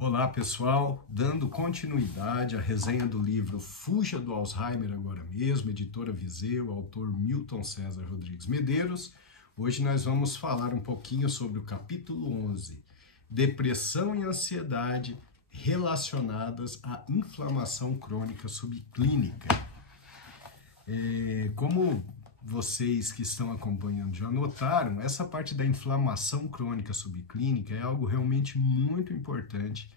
Olá pessoal, dando continuidade à resenha do livro Fuja do Alzheimer agora mesmo, editora Viseu, autor Milton César Rodrigues Medeiros. Hoje nós vamos falar um pouquinho sobre o capítulo 11, Depressão e Ansiedade relacionadas à inflamação crônica subclínica. Como vocês que estão acompanhando já notaram, essa parte da inflamação crônica subclínica é algo realmente muito importante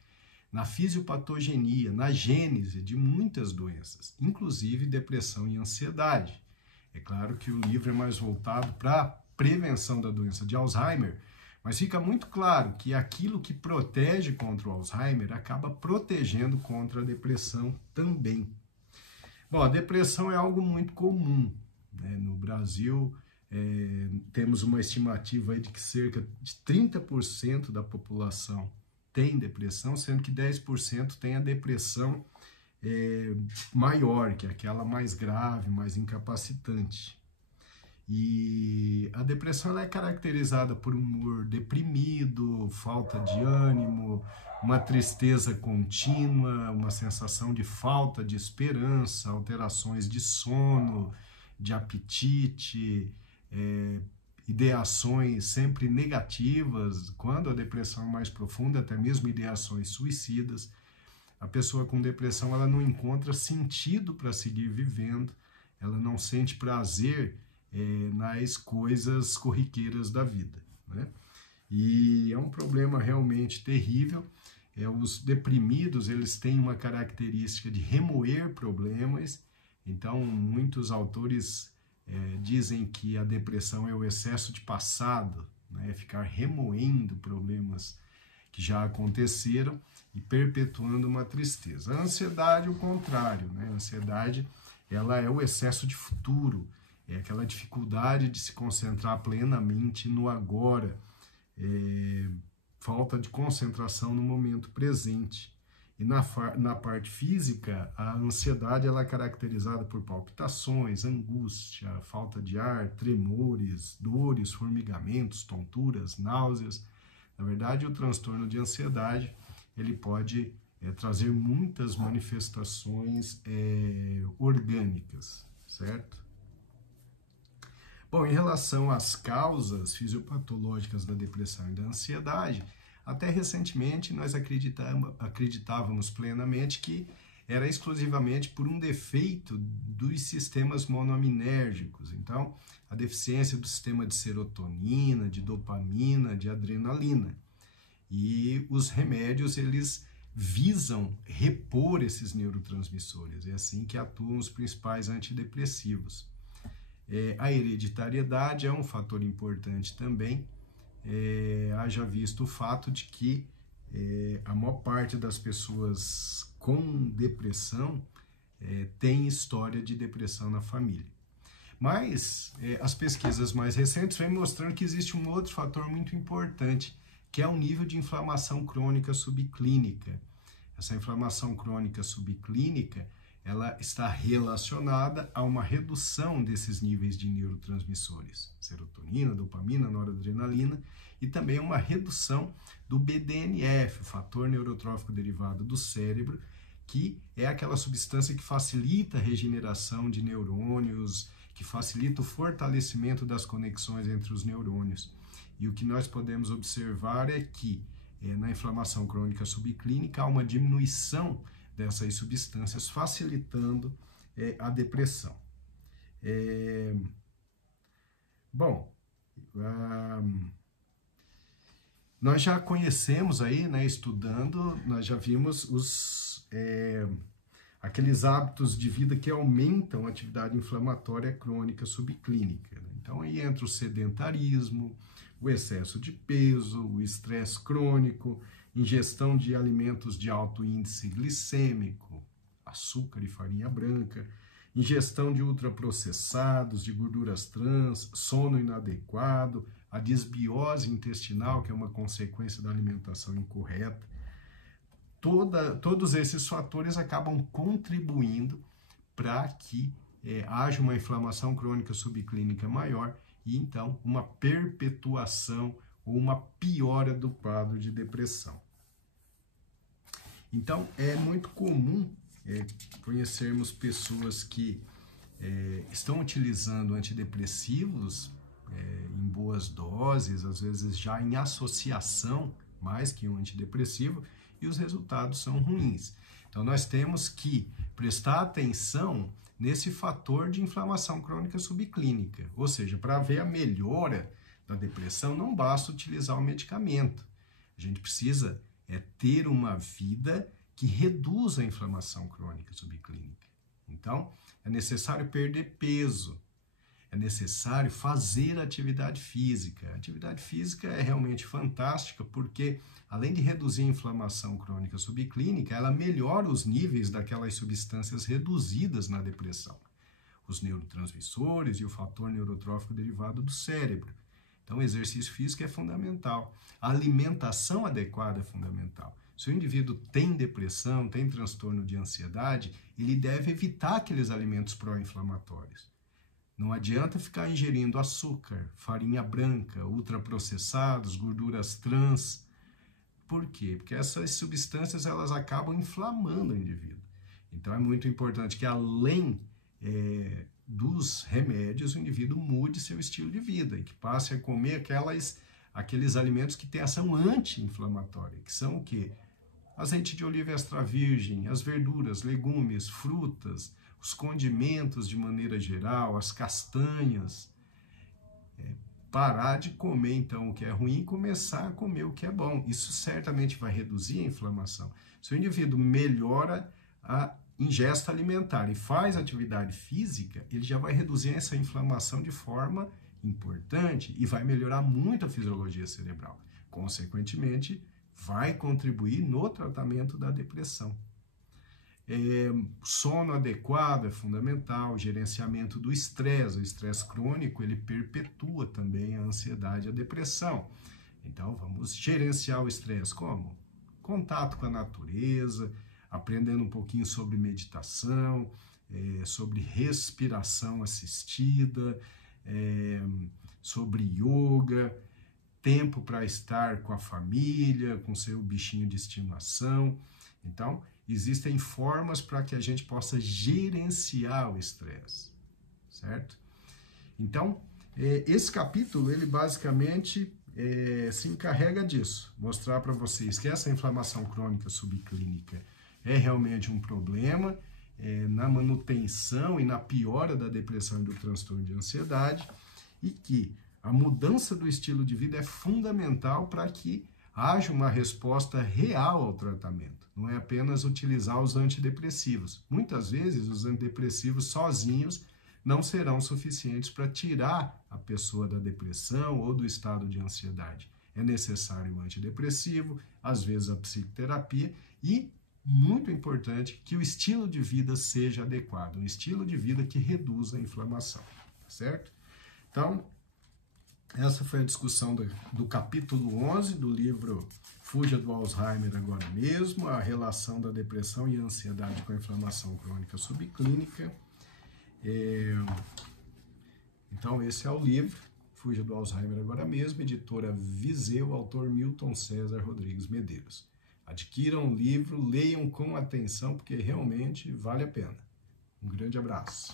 na fisiopatogenia, na gênese de muitas doenças, inclusive depressão e ansiedade. É claro que o livro é mais voltado para a prevenção da doença de Alzheimer, mas fica muito claro que aquilo que protege contra o Alzheimer acaba protegendo contra a depressão também. Bom, a depressão é algo muito comum. No Brasil, temos uma estimativa aí de que cerca de 30% da população tem depressão, sendo que 10% tem a depressão maior, que é aquela mais grave, mais incapacitante. E a depressão ela é caracterizada por um humor deprimido, falta de ânimo, uma tristeza contínua, uma sensação de falta de esperança, alterações de sono, de apetite, ideações sempre negativas, quando a depressão é mais profunda, até mesmo ideações suicidas. A pessoa com depressão ela não encontra sentido para seguir vivendo, ela não sente prazer nas coisas corriqueiras da vida, né? E é um problema realmente terrível. Os deprimidos eles têm uma característica de remoer problemas. Então, muitos autores dizem que a depressão é o excesso de passado, né? Ficar remoendo problemas que já aconteceram e perpetuando uma tristeza. A ansiedade é o contrário, né? A ansiedade ela é o excesso de futuro, é aquela dificuldade de se concentrar plenamente no agora, falta de concentração no momento presente. E na parte física, a ansiedade ela é caracterizada por palpitações, angústia, falta de ar, tremores, dores, formigamentos, tonturas, náuseas. Na verdade, o transtorno de ansiedade ele pode trazer muitas manifestações orgânicas, certo? Bom, em relação às causas fisiopatológicas da depressão e da ansiedade, até recentemente nós acreditávamos plenamente que era exclusivamente por um defeito dos sistemas monoaminérgicos. Então, a deficiência do sistema de serotonina, de dopamina, de adrenalina. E os remédios, eles visam repor esses neurotransmissores. É assim que atuam os principais antidepressivos. A hereditariedade é um fator importante também. Haja visto o fato de que a maior parte das pessoas com depressão tem história de depressão na família. Mas as pesquisas mais recentes vêm mostrando que existe um outro fator muito importante, que é o nível de inflamação crônica subclínica. Essa inflamação crônica subclínica ela está relacionada a uma redução desses níveis de neurotransmissores, serotonina, dopamina, noradrenalina, e também uma redução do BDNF, o fator neurotrófico derivado do cérebro, que é aquela substância que facilita a regeneração de neurônios, que facilita o fortalecimento das conexões entre os neurônios. E o que nós podemos observar é que na inflamação crônica subclínica há uma diminuição dessas substâncias, facilitando a depressão. Nós já conhecemos aí, né, estudando, nós já vimos aqueles hábitos de vida que aumentam a atividade inflamatória crônica subclínica. Então, aí entra o sedentarismo, o excesso de peso, o estresse crônico, ingestão de alimentos de alto índice glicêmico, açúcar e farinha branca, ingestão de ultraprocessados, de gorduras trans, sono inadequado, a desbiose intestinal, que é uma consequência da alimentação incorreta. Todos esses fatores acabam contribuindo para que haja uma inflamação crônica subclínica maior e, então, uma perpetuação ou uma piora do quadro de depressão. Então, é muito comum conhecermos pessoas que estão utilizando antidepressivos em boas doses, às vezes já em associação, mais que um antidepressivo, e os resultados são ruins. Então, nós temos que prestar atenção nesse fator de inflamação crônica subclínica, ou seja, para ver a melhora da depressão, não basta utilizar o medicamento. A gente precisa ter uma vida que reduza a inflamação crônica subclínica. Então, é necessário perder peso, é necessário fazer atividade física. A atividade física é realmente fantástica porque, além de reduzir a inflamação crônica subclínica, ela melhora os níveis daquelas substâncias reduzidas na depressão, os neurotransmissores e o fator neurotrófico derivado do cérebro. Então, o exercício físico é fundamental. A alimentação adequada é fundamental. Se o indivíduo tem depressão, tem transtorno de ansiedade, ele deve evitar aqueles alimentos pró-inflamatórios. Não adianta ficar ingerindo açúcar, farinha branca, ultraprocessados, gorduras trans. Por quê? Porque essas substâncias elas acabam inflamando o indivíduo. Então é muito importante que, além dos remédios, o indivíduo mude seu estilo de vida e que passe a comer aqueles alimentos que têm ação anti-inflamatória, que são o quê? Azeite de oliva extra virgem, as verduras, legumes, frutas, os condimentos de maneira geral, as castanhas. Parar de comer, então, o que é ruim e começar a comer o que é bom. Isso certamente vai reduzir a inflamação. Se o indivíduo melhora a ingesta alimentar e faz atividade física, ele já vai reduzir essa inflamação de forma importante e vai melhorar muito a fisiologia cerebral. Consequentemente, vai contribuir no tratamento da depressão. Sono adequado é fundamental, gerenciamento do estresse. O estresse crônico, ele perpetua também a ansiedade e a depressão. Então, vamos gerenciar o estresse como? Contato com a natureza, aprendendo um pouquinho sobre meditação, sobre respiração assistida, sobre yoga, tempo para estar com a família, com seu bichinho de estimação. Então, existem formas para que a gente possa gerenciar o estresse, certo? Então, esse capítulo, ele basicamente se encarrega disso, mostrar para vocês que essa inflamação crônica subclínica é realmente um problema na manutenção e na piora da depressão e do transtorno de ansiedade e que a mudança do estilo de vida é fundamental para que haja uma resposta real ao tratamento. Não é apenas utilizar os antidepressivos. Muitas vezes, os antidepressivos sozinhos não serão suficientes para tirar a pessoa da depressão ou do estado de ansiedade. É necessário o antidepressivo, às vezes a psicoterapia e, muito importante, que o estilo de vida seja adequado, um estilo de vida que reduza a inflamação, certo? Então, essa foi a discussão do capítulo 11 do livro Fuja do Alzheimer Agora Mesmo, a relação da depressão e ansiedade com a inflamação crônica subclínica. Então, esse é o livro, Fuja do Alzheimer Agora Mesmo, editora Viseu, autor Milton César Rodrigues Medeiros. Adquiram o livro, leiam com atenção, porque realmente vale a pena. Um grande abraço.